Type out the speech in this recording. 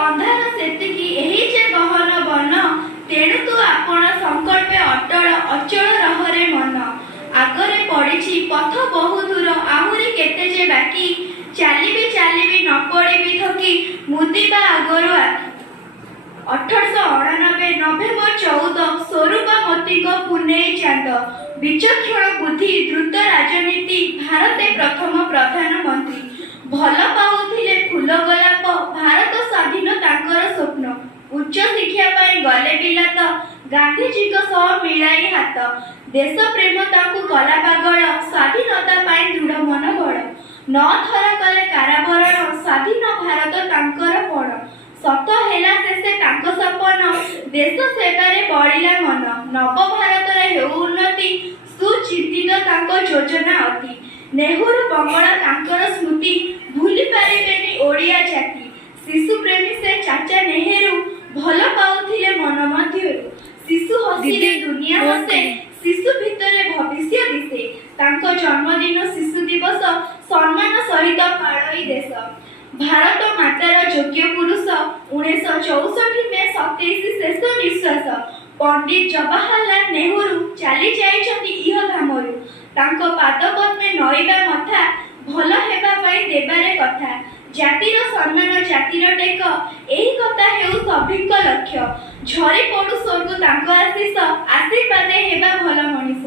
अंधार सेतिकी एही जे गहन बन तेणु तू आपण संकल्पे अटल अचल रहरे मन आगरे पड़िछि पथ बहु दूर आहुरी केते जे बाकी चालिबी न पड़िबी थकी मुदिबा आगरु आखि 1898 नवेम्बर 14 स्वरूप मोती को पुनेई चांद विचक्षण बुद्धि द्रुत राजनीति भारते प्रथम प्रधानमंत्री भल पाउथिले फूल गोलाप भारत स्वाधीन तांकर स्वप्न उच्च शिक्षा पाई गले बिलात गांधीजी को सह मिलाई हाथ देश प्रेम ताकू कला पागल स्वाधीनता पाई दृढ़ मन बड़ न थर कले काराभरण स्वाधीन भारत तांकर पण सत हेला शेषे तांको सपन देश सेवारे बळिला मन नव भारतर हेउ उन्नति सुचिंतित तांको योजना अति नेहरू बंगला तांकर स्मृति भूली पारिबेनी ओडिया जाति शिशु प्रेमी से चाचा नेहरू भल पाउथिले मन मध्यरु शिशु हसिले दुनिया हसे शिशु भितरे भविष्य दिसे तांको जन्मदिन शिशु दिवस सम्मान सहित पाळई देश भारत मातार योग्य पुरुष 1964 में 27 शेष निश्वास पंडित जवाहरलाल नेहरू चली जाइछथि इह धामरु तांको पाद पद्मे नईबा मथा भल हेबा पई देबारे कथा जातिर सम्मान जातिर टेक एही कथा हेउ सभिक लक्ष्य झरी पडु स्वर्ग तांको आशीष आशीर्वादे हेबा भल मनीष।